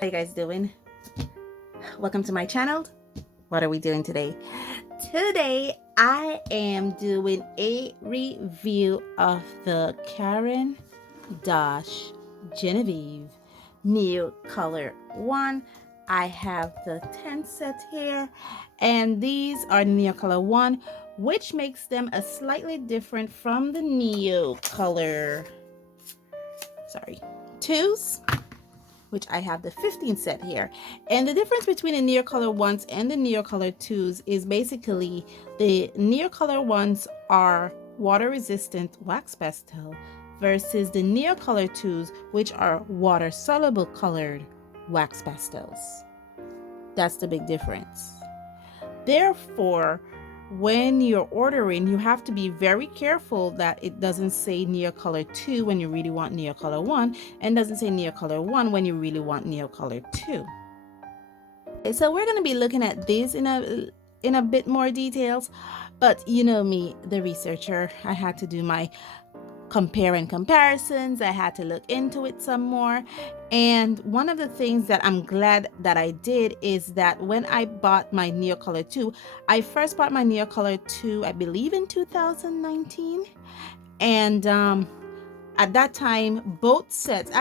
How you guys doing? Welcome to my channel. What are we doing today? Today I am doing a review of the Caran D'ache Neocolor I. I have the 10 set here, and these are Neocolor I, which makes them a slightly different from the Neocolor 2s, which I have the 15 set here. And the difference between the Neocolor 1s and the Neocolor 2s is basically the Neocolor 1s are water resistant wax pastel versus the Neocolor 2s, which are water soluble colored wax pastels. That's the big difference. Therefore, when you're ordering, you have to be very careful that it doesn't say Neocolor 2 when you really want Neocolor 1, and doesn't say Neocolor 1 when you really want Neocolor 2. Okay, so we're going to be looking at this in a bit more details, but you know me, the researcher, I had to do my comparisons. I had to look into it some more, and one of the things that I'm glad that I did is that when I bought my Neocolor 2, I first bought my Neocolor 2 I believe in 2019, and at that time both sets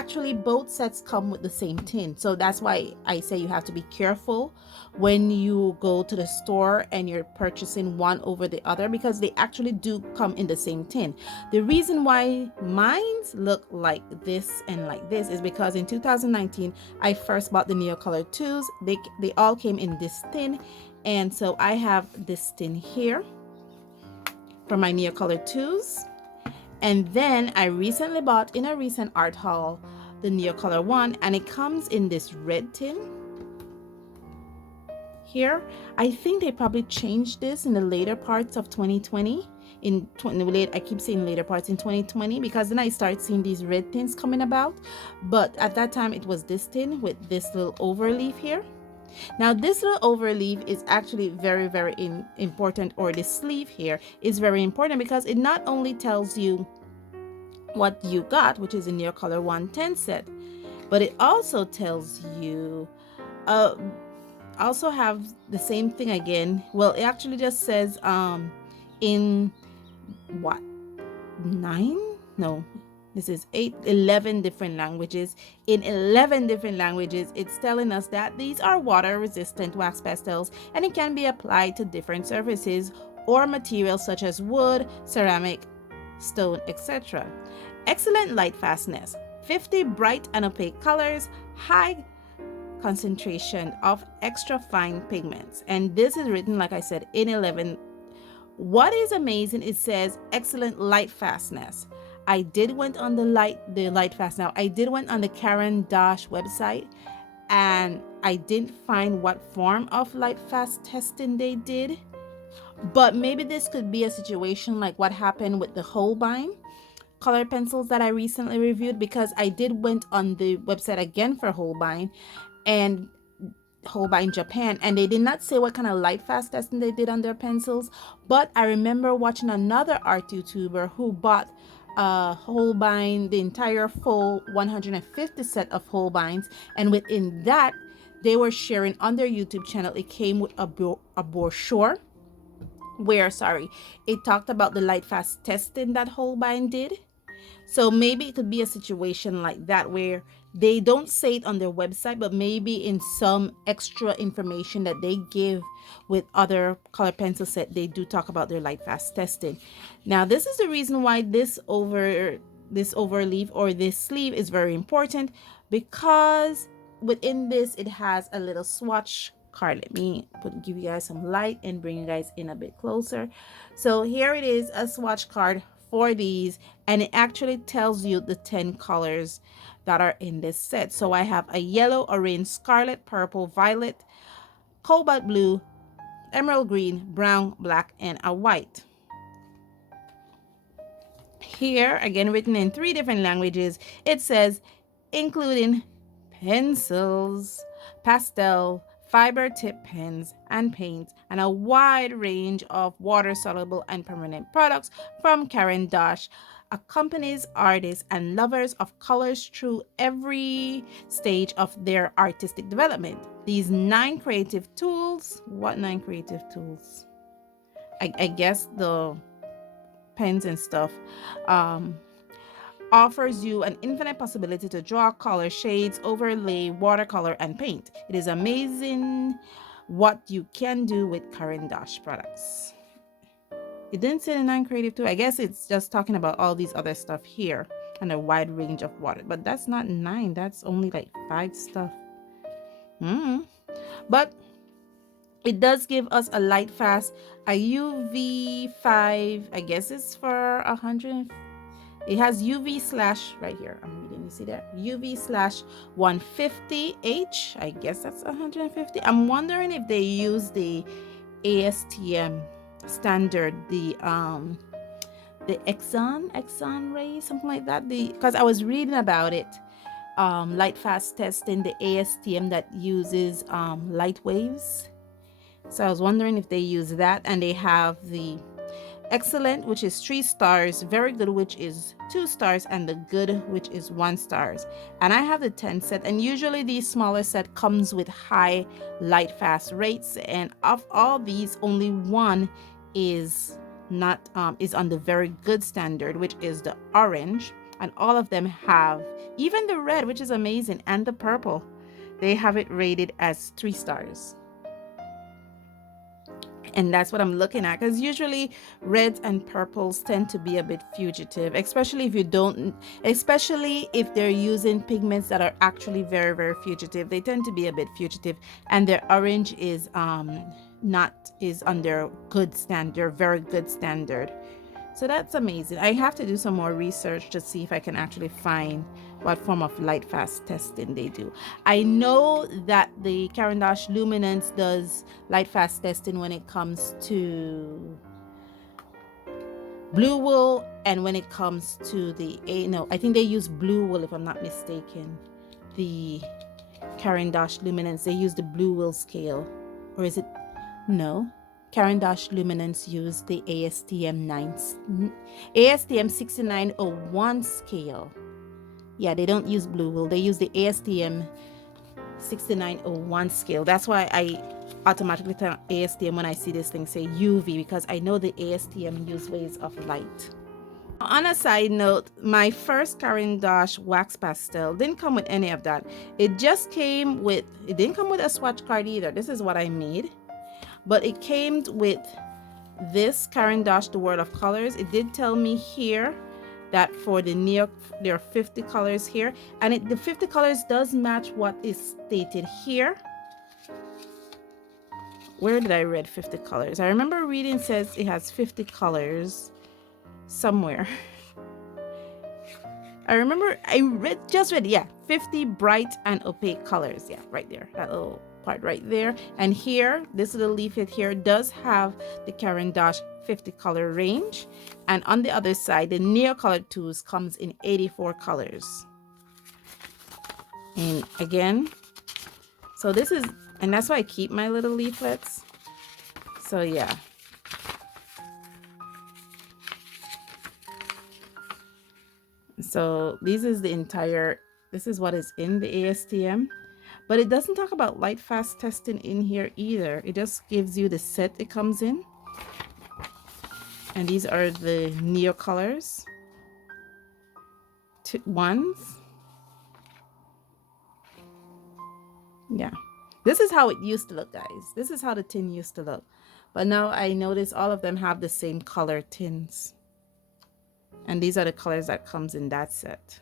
come with the same tin. So that's why I say you have to be careful when you go to the store and you're purchasing one over the other, because they actually do come in the same tin. The reason why mine's look like this and like this is because in 2019 I first bought the Neocolor 2s. They all came in this tin, and so I have this tin here for my Neocolor 2s. And then I recently bought in a recent art haul the Neocolor 1, and it comes in this red tin here. I think they probably changed this in the later parts of 2020. I keep saying later parts in 2020 because then I start seeing these red tins coming about. But at that time it was this tin with this little overleaf here. Now this little overleaf is actually very important, or the sleeve here is very important, because it not only tells you what you got, which is in your color 110 set, but it also tells you also have the same thing again. Well, it actually just says in what, 9, no, this is 11 different languages. In 11 different languages, it's telling us that these are water resistant wax pastels, and it can be applied to different surfaces or materials such as wood, ceramic, stone, etc. Excellent light fastness, 50 bright and opaque colors, high concentration of extra fine pigments. And this is written, like I said, in 11. What is amazing, it says excellent light fastness. I did went on the light fast. Now I did went on the Caran D'ache website, and I didn't find what form of light fast testing they did, but maybe this could be a situation like what happened with the Holbein color pencils that I recently reviewed, because I did went on the website again for Holbein Japan, and they did not say what kind of light fast testing they did on their pencils. But I remember watching another art YouTuber who bought Holbein, the entire full 150 set of Holbeins, and within that they were sharing on their YouTube channel, it came with a brochure where it talked about the light fast testing that Holbein did. So maybe it could be a situation like that where they don't say it on their website, but maybe in some extra information that they give with other color pencil set, they do talk about their light fast testing. Now this is the reason why this overleaf or this sleeve is very important, because within this it has a little swatch card. Let me give you guys some light and bring you guys in a bit closer. So here it is, a swatch card for these, and it actually tells you the 10 colors that are in this set. So I have a yellow, orange, scarlet, purple, violet, cobalt blue, emerald green, brown, black, and a white. Here again, written in 3 different languages, it says including pencils, pastel, fiber tip pens and paints, and a wide range of water soluble and permanent products from Caran D'ache accompanies artists and lovers of colors through every stage of their artistic development. These 9 creative tools, what 9 creative tools? I guess the pens and stuff, offers you an infinite possibility to draw color, shades, overlay, watercolor, and paint. It is amazing what you can do with Caran D'ache products. It didn't say the 9 creative too. I guess it's just talking about all these other stuff here and a wide range of water. But that's not 9. That's only like 5 stuff. But it does give us a light fast, a UV5. I guess it's for 100. It has UV slash right here. I'm reading. You see that? UV slash 150H. I guess that's 150. I'm wondering if they use the ASTM standard, the Exxon ray, something like that. Because I was reading about it, light fast testing, the ASTM that uses light waves. So I was wondering if they use that, and they have the excellent, which is 3 stars, very good, which is 2 stars, and the good, which is 1 stars. And I have the 10 set, and usually these smaller set comes with high light fast rates, and of all these, only one is not is on the very good standard, which is the orange, and all of them have, even the red, which is amazing, and the purple, they have it rated as 3 stars. And that's what I'm looking at, because usually reds and purples tend to be a bit fugitive, especially if they're using pigments that are actually very, very fugitive. They tend to be a bit fugitive, and their orange is on their good standard, very good standard. So that's amazing. I have to do some more research to see if I can actually find what form of light fast testing they do. I know that the Caran D'ache Luminance does light fast testing when it comes to blue wool, and when it comes to I think they use blue wool, if I'm not mistaken. The Caran D'ache Luminance, they use the blue wool scale, or is it? No. Caran D'ache Luminance use the ASTM 6901 scale. Yeah, they don't use blue wool. They use the ASTM 6901 scale. That's why I automatically turn ASTM when I see this thing say UV, because I know the ASTM use waves of light. On a side note, my first Caran D'ache wax pastel didn't come with any of that. It didn't come with a swatch card either. This is what I made. But it came with this Caran D'ache, the World of Colors. It did tell me here that for the there are 50 colors here, and the 50 colors does match what is stated here. Where did I read 50 colors? I remember reading says it has 50 colors somewhere. I remember just read, yeah, 50 bright and opaque colors. Yeah, right there, that little part right there. And here, this little leaflet here does have the Caran D'ache 50 color range, and on the other side, the Neocolor II comes in 84 colors. And again, so this is, and that's why I keep my little leaflets. So yeah. So this is what is in the ASTM. But it doesn't talk about light fast testing in here either. It just gives you the set it comes in. And these are the Neocolors. Ones. Yeah. This is how it used to look, guys. This is how the tin used to look. But now I notice all of them have the same color tins. And these are the colors that comes in that set.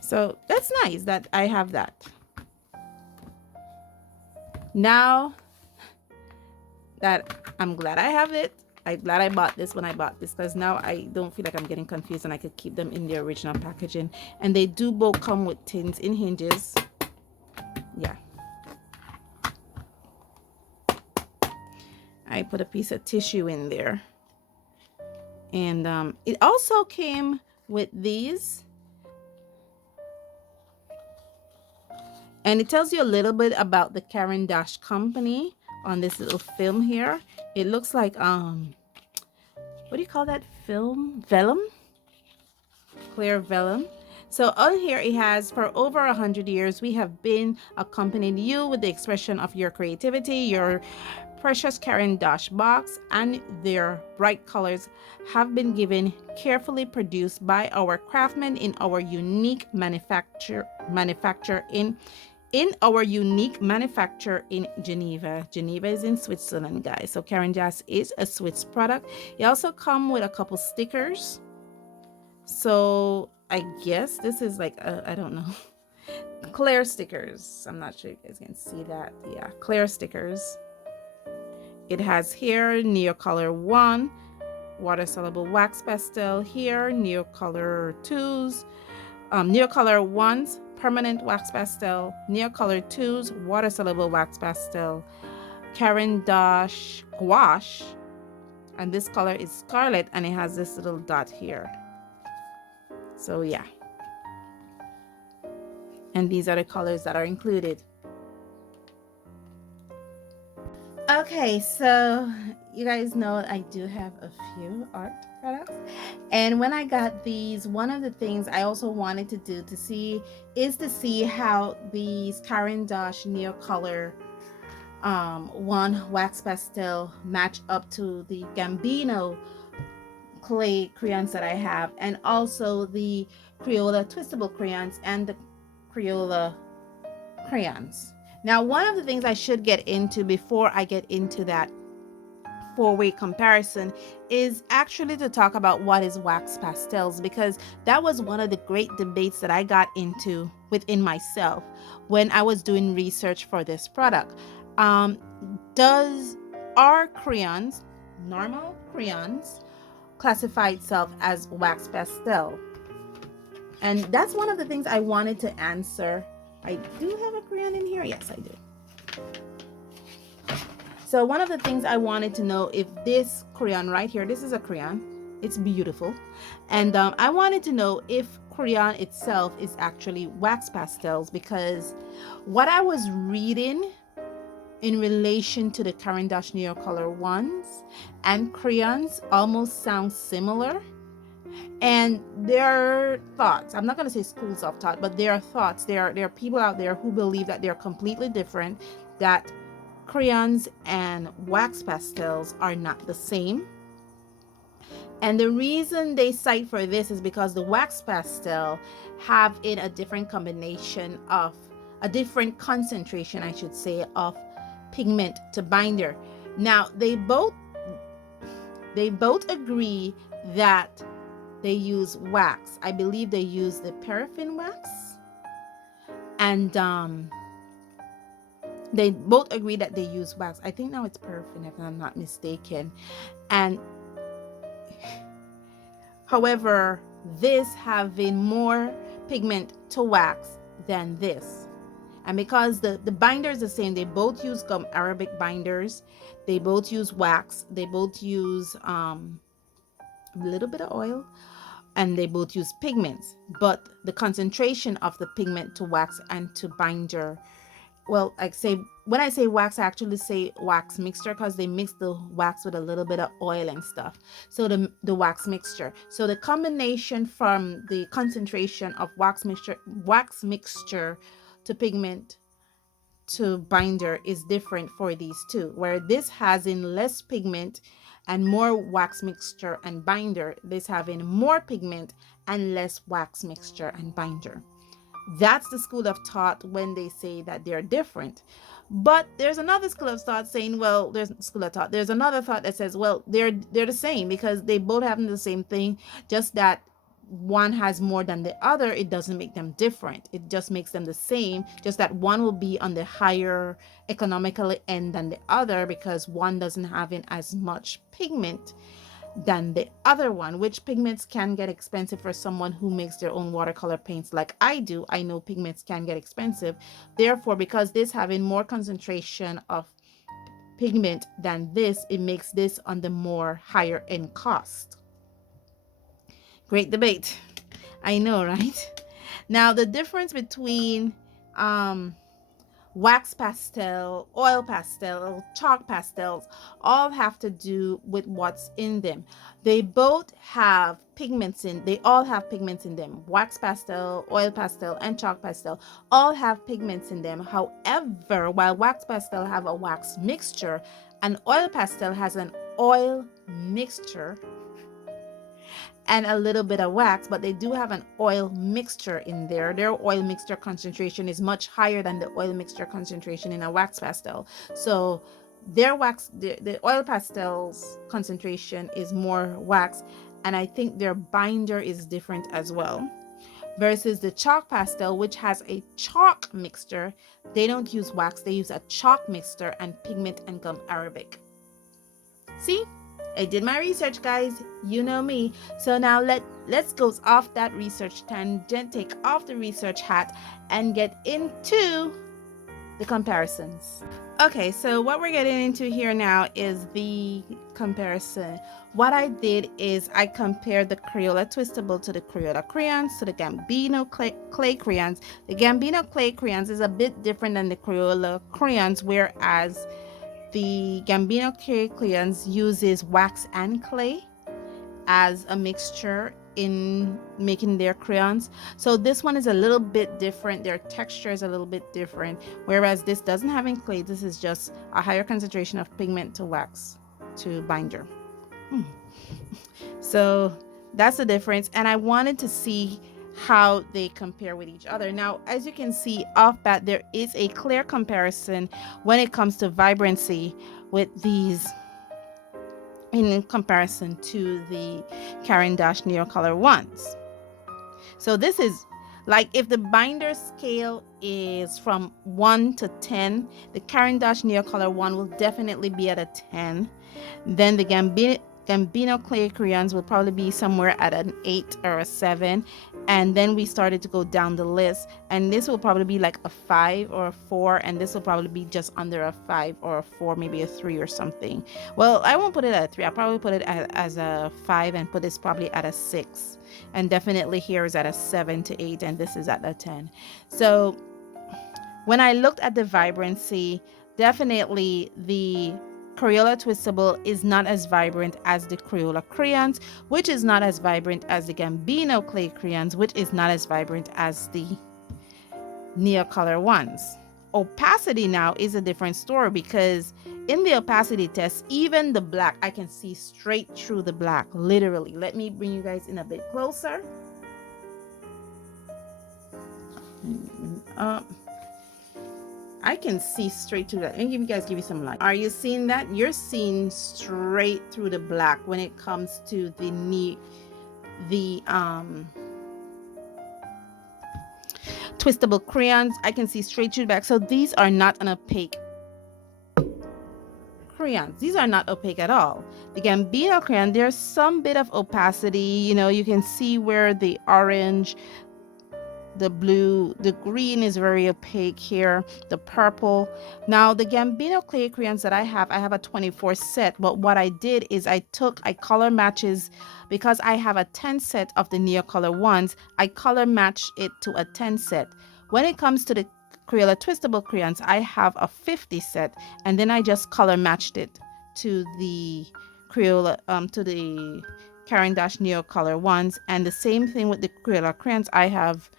So that's nice that I have that. Now that I'm glad I have it, I'm glad I bought this when I bought this, because now I don't feel like I'm getting confused, and I could keep them in the original packaging. And they do both come with tins in hinges. Yeah. I put a piece of tissue in there. And it also came with these. And it tells you a little bit about the Caran D'ache company on this little film here. It looks like what do you call that, film vellum, clear vellum. So on here it has, for over 100 years we have been accompanying you with the expression of your creativity. Your precious Caran D'ache box and their bright colors have been given, carefully produced by our craftsmen in our unique manufacture in Geneva. Geneva is in Switzerland, guys. So Caran D'ache is a Swiss product. It also come with a couple stickers. So I guess this is like I don't know, clear stickers. I'm not sure you guys can see that. Yeah, clear stickers. It has here Neocolor I, water soluble wax pastel. Here Neocolor II's, Neocolor I's permanent wax pastel, Neocolor II's water soluble wax pastel, Caran D'ache gouache, and this color is scarlet, and it has this little dot here. So yeah, and these are the colors that are included. Okay, so you guys know I do have a few art products, and when I got these, one of the things I also wanted to do to see how these Caran D'ache Neocolor one wax pastel match up to the Bambino Clay Crayons that I have, and also the Crayola Twistable crayons and the Crayola crayons. Now, one of the things I should get into before I get into that four-way comparison is actually to talk about what is wax pastels, because that was one of the great debates that I got into within myself when I was doing research for this product. Are crayons, normal crayons, classify itself as wax pastel? And that's one of the things I wanted to answer. I do have a crayon in here. Yes, I do. So one of the things I wanted to know, if this crayon right here, this is a crayon, it's beautiful, and I wanted to know if crayon itself is actually wax pastels, because what I was reading in relation to the Caran D'ache Neocolor ones and crayons almost sound similar. And there are thoughts, I'm not going to say schools of thought, but there are thoughts, there are people out there who believe that they're completely different, that crayons and wax pastels are not the same. And the reason they cite for this is because the wax pastel have in a different combination of, a different concentration, I should say, of pigment to binder. Now they both agree that they use wax. I believe they use the paraffin wax, and they both agree that they use wax. I think now it's paraffin, if I'm not mistaken. And however, this having more pigment to wax than this. And because the binder is the same, they both use Arabic binders, they both use wax, they both use a little bit of oil, and they both use pigments, but the concentration of the pigment to wax and to binder, well, like say, when I say wax, I actually say wax mixture, because they mix the wax with a little bit of oil and stuff. So the wax mixture, so the combination from the concentration of wax mixture to pigment to binder is different for these two, where this has in less pigment and more wax mixture and binder, this having more pigment and less wax mixture and binder. That's the school of thought when they say that they're different. But there's another school of thought saying, well, there's another thought that says, well, they're the same, because they both have the same thing, just that one has more than the other. It doesn't make them different, it just makes them the same, just that one will be on the higher economical end than the other, because one doesn't have in as much pigment than the other one, which pigments can get expensive for someone who makes their own watercolor paints like I do. I know pigments can get expensive. Therefore, because this having more concentration of pigment than this, it makes this on the more higher end cost. Great debate, I know, right? Now the difference between wax pastel, oil pastel, chalk pastels, all have to do with what's in them. They both have pigments in, they all have pigments in them. Wax pastel, oil pastel, and chalk pastel all have pigments in them. However, while wax pastel have a wax mixture, an oil pastel has an oil mixture and a little bit of wax, but they do have an oil mixture in there. Their oil mixture concentration is much higher than the oil mixture concentration in a wax pastel. So their wax, the oil pastels concentration is more wax, and I think their binder is different as well. Versus the chalk pastel, which has a chalk mixture, they don't use wax, they use a chalk mixture and pigment and gum arabic. See, I did my research, guys. You know me. So now let's go off that research tangent, take off the research hat, and get into the comparisons. Okay, so what we're getting into here now is the comparison. What I did is I compared the Crayola Twistable to the Crayola Crayons to the Bambino Clay Crayons. The Bambino Clay Crayons is a bit different than the Crayola Crayons, whereas the Bambino Clay Crayons uses wax and clay as a mixture in making their crayons. So this one is a little bit different. Their texture is a little bit different, whereas this doesn't have any clay. This is just a higher concentration of pigment to wax to binder. So that's the difference, and I wanted to see how they compare with each other. Now, as you can see off bat, there is a clear comparison when it comes to vibrancy with these in comparison to the Caran D'ache Neocolour ones. So this is like if the binder scale is from 1 to 10, the Caran D'ache Neocolour 1 will definitely be at a 10. Then the Bambino Clay Crayons will probably be somewhere at an 8 or a 7. And then we started to go down the list, and this will probably be like a 5 or a 4, and this will probably be just under a 5 or a 4, maybe a 3 or something. Well, I won't put it at a 3. I'll probably put it as a 5 and put this probably at a 6. And definitely here is at a 7 to 8, and this is at a 10. So when I looked at the vibrancy, definitely the Crayola Twistable is not as vibrant as the Crayola Crayons, which is not as vibrant as the Bambino Clay Crayons, which is not as vibrant as the Neocolor ones. Opacity now is a different story, because in the opacity test, even the black, I can see straight through the black, literally. Let me bring you guys in a bit closer. I can see straight through that. Let me give you some light. Are you seeing that? You're seeing straight through the black when it comes to the Twistable crayons. I can see straight through the back. So these are not an opaque crayons. These are not opaque at all. The Bambino crayon, there's some bit of opacity. You know, you can see where the orange, the blue, the green is very opaque here, the purple. Now the Bambino Clay Crayons that I have a 24 set, but what I did is I color matches, because I have a 10 set of the Neocolor ones, I color match it to a 10 set. When it comes to the Crayola Twistable crayons, I have a 50 set, and then I just color matched it to the Crayola, to the Caran D'ache Neocolor ones, and the same thing with the Crayola crayons. I have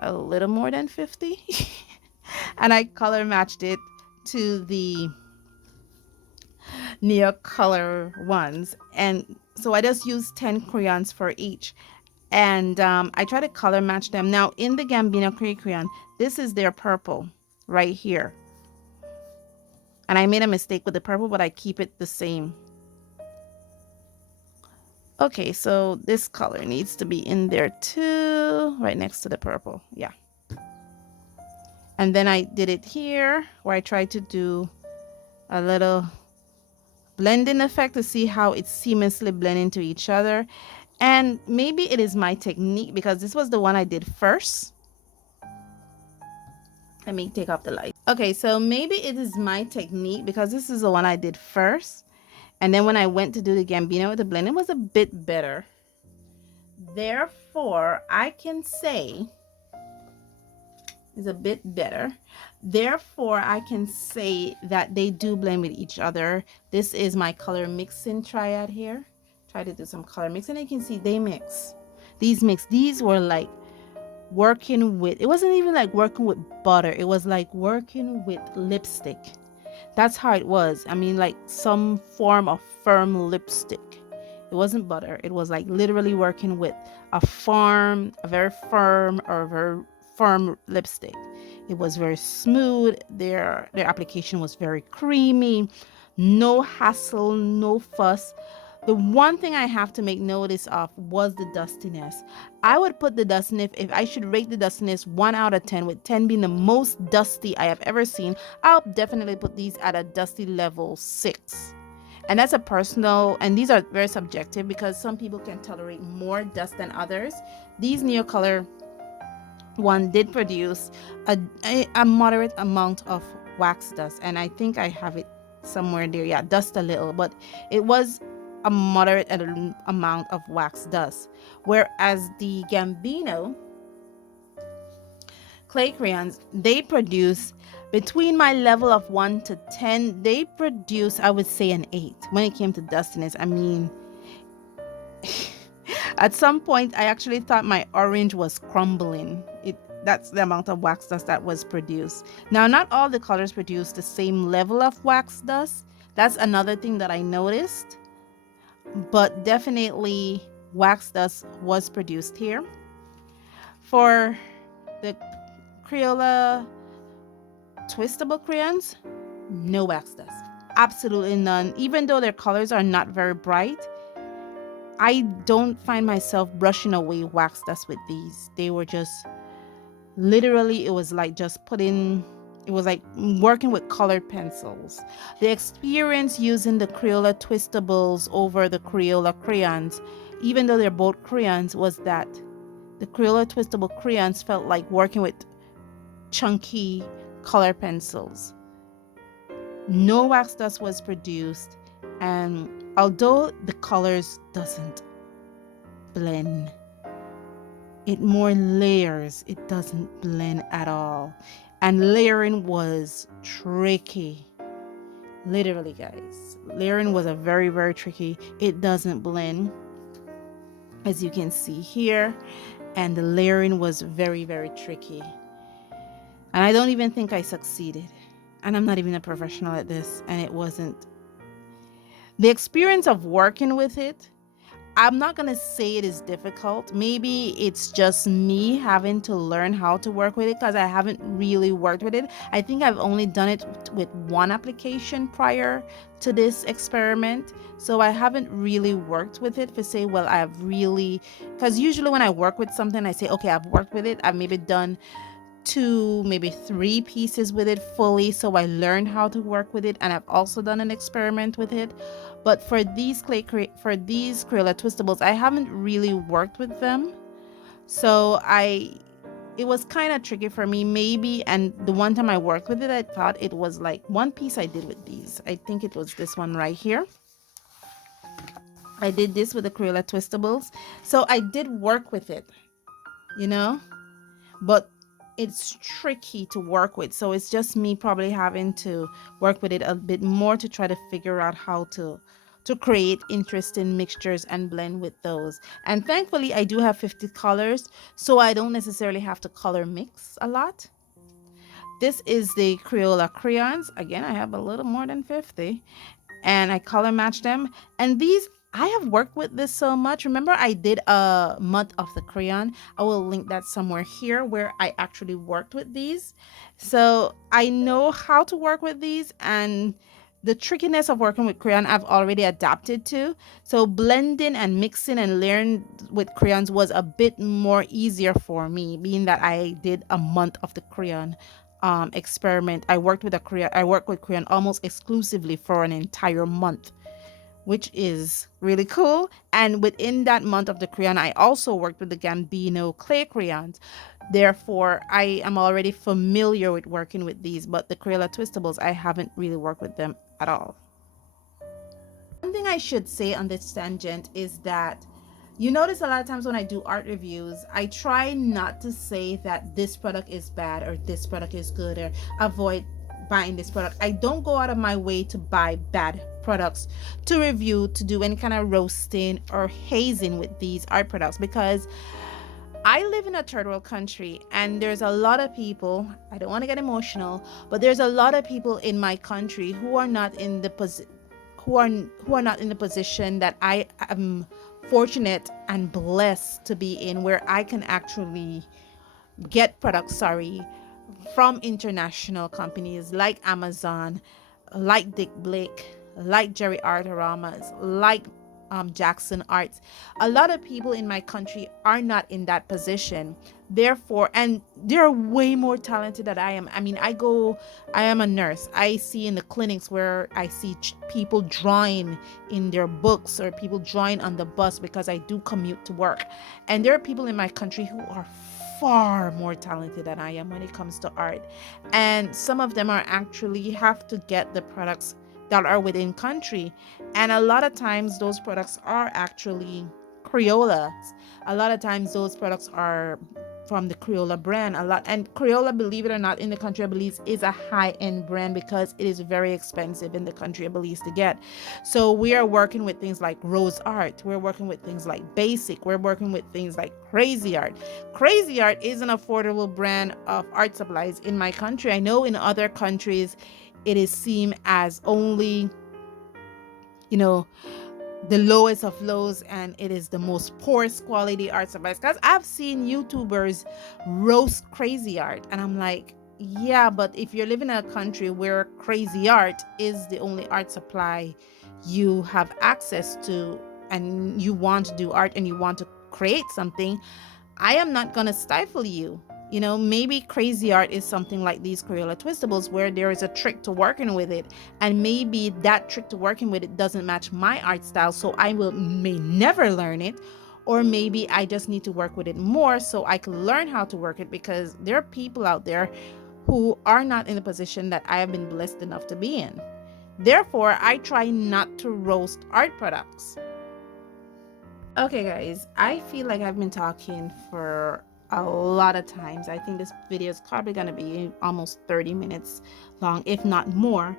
a little more than 50 and I color matched it to the Neocolor ones, and so I just used 10 crayons for each, and I try to color match them. Now in the Bambino Clay Crayon, this is their purple right here, and I made a mistake with the purple, but I keep it the same. Okay, so this color needs to be in there too, right next to the purple. Yeah. And then I did it here, where I tried to do a little blending effect to see how it seamlessly blend into each other. And maybe it is my technique, because this was the one I did first. Let me take off the light. Okay, so maybe it is my technique, because this is the one I did first. And then when I went to do the Bambino with the blend, it was a bit better. Therefore, I can say is a bit better. Therefore, I can say that they do blend with each other. This is my color mixing triad here. Try to do some color mixing. And you can see they mix. These mix. These were like working with, it wasn't even like working with butter. It was like working with lipstick. That's how it was. I mean, like some form of firm lipstick. It wasn't butter. It was like literally working with a very firm or a very firm lipstick. It was very smooth. Their application was very creamy. No hassle, no fuss. The one thing I have to make notice of was the dustiness. I would put the dustiness, if I should rate the dustiness 1 out of 10, with 10 being the most dusty I have ever seen, I'll definitely put these at a dusty level 6. And that's a personal, and these are very subjective because some people can tolerate more dust than others. These Neocolor one did produce a moderate amount of wax dust, and I think I have it somewhere there. Yeah, dust a little, but it was a moderate amount of wax dust. Whereas the Bambino Clay Crayons, they produce between my level of 1 to 10, they produce, I would say, an 8 when it came to dustiness. I mean, at some point, I actually thought my orange was crumbling. That's the amount of wax dust that was produced. Now, not all the colors produce the same level of wax dust. That's another thing that I noticed. But definitely, wax dust was produced here. For the Crayola Twistable crayons, no wax dust. Absolutely none. Even though their colors are not very bright, I don't find myself brushing away wax dust with these. They were just literally, it was like working with colored pencils. The experience using the Crayola Twistables over the Crayola crayons, even though they're both crayons, was that the Crayola Twistable crayons felt like working with chunky color pencils. No wax dust was produced, and although the colors doesn't blend, it more layers. It doesn't blend at all. And layering was tricky. Literally, guys. Layering was a very, very tricky. It doesn't blend, as you can see here. And the layering was very, very tricky. And I don't even think I succeeded. And I'm not even a professional at this. And it wasn't. The experience of working with it, I'm not going to say it is difficult. Maybe it's just me having to learn how to work with it because I haven't really worked with it. I think I've only done it with one application prior to this experiment. So I haven't really worked with it to say, well, I've really, because usually when I work with something, I say, okay, I've worked with it. I've maybe done 2, maybe 3 pieces with it fully, so I learned how to work with it, and I've also done an experiment with it. But for these Crayola Twistables, I haven't really worked with them, so it was kind of tricky for me, maybe. And the one time I worked with it, I thought it was like one piece I did with these. I think it was this one right here. I did this with the Crayola Twistables, so I did work with it, but it's tricky to work with. So it's just me probably having to work with it a bit more to try to figure out how to create interesting mixtures and blend with those. And thankfully I do have 50 colors, so I don't necessarily have to color mix a lot. This is the Crayola crayons. Again, I have a little more than 50, and I color match them. And these, I have worked with this so much. Remember, I did a month of the crayon. I will link that somewhere here where I actually worked with these. So I know how to work with these, and the trickiness of working with crayon I've already adapted to. So blending and mixing and layering with crayons was a bit more easier for me, being that I did a month of the crayon experiment. I worked with crayon almost exclusively for an entire month, which is really cool. And within that month of the crayon, I also worked with the Bambino Clay Crayons. Therefore, I am already familiar with working with these, but the Crayola Twistables, I haven't really worked with them at all. One thing I should say on this tangent is that You notice a lot of times when I do art reviews, I try not to say that this product is bad or this product is good, or avoid buying this product. I don't go out of my way to buy bad products to review, to do any kind of roasting or hazing with these art products, because I live in a third world country and there's a lot of people, I don't want to get emotional, but there's a lot of people in my country who are not in the who are not in the position that I am fortunate and blessed to be in, where I can actually get products, from international companies like Amazon, like Dick Blake, like Jerry Artoramas, like Jackson Arts. A lot of people in my country are not in that position. Therefore, and they're way more talented than I am. I mean, I am a nurse. I see in the clinics where I see people drawing in their books, or people drawing on the bus, because I do commute to work. And there are people in my country who are far more talented than I am when it comes to art. And some of them are actually have to get the products that are within country. And a lot of times those products are actually Crayolas. A lot of times those products are from the Crayola brand. And Crayola, believe it or not, in the country of Belize is a high-end brand, because it is very expensive in the country of Belize to get. So we are working with things like Rose Art. We're working with things like Basic. We're working with things like Crazy Art. Crazy Art is an affordable brand of art supplies in my country. I know in other countries it is seen as only, you know, the lowest of lows, and it is the most poorest quality art supplies, because I've seen YouTubers roast Crazy Art, and I'm like, yeah, but if you're living in a country where Crazy Art is the only art supply you have access to, and you want to do art and you want to create something, I am not going to stifle you. You know, maybe Crazy Art is something like these Crayola Twistables, where there is a trick to working with it, and maybe that trick to working with it doesn't match my art style, so I may never learn it, or maybe I just need to work with it more so I can learn how to work it, because there are people out there who are not in the position that I have been blessed enough to be in. Therefore, I try not to roast art products. Okay, guys, I feel like I've been talking for a lot of times. I think this video is probably going to be almost 30 minutes long, if not more.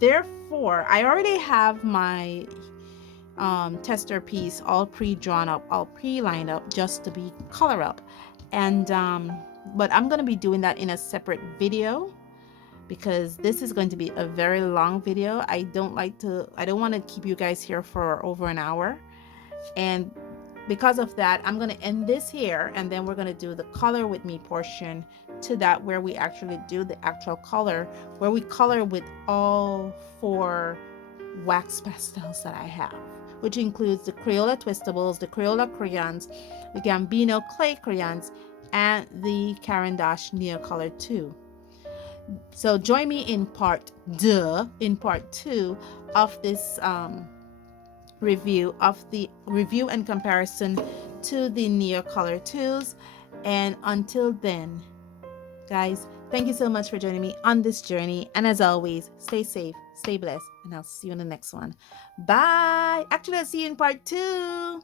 Therefore, I already have my tester piece all pre-drawn up, all pre-lined up, just to be color up. And but I'm going to be doing that in a separate video, because this is going to be a very long video. I don't want to keep you guys here for over an hour. And because of that, I'm going to end this here, and then we're going to do the color with me portion to that, where we actually do the actual color, where we color with all 4 wax pastels that I have, which includes the Crayola Twistables, the Crayola Crayons, the Bambino Clay Crayons, and the Caran D'ache Neocolour II. So join me in part 2 of this review and comparison to the Neocolor IIs. And until then, guys, thank you so much for joining me on this journey, and as always, stay safe, stay blessed, and I'll see you in the next one. Bye. Actually, I'll see you in part 2.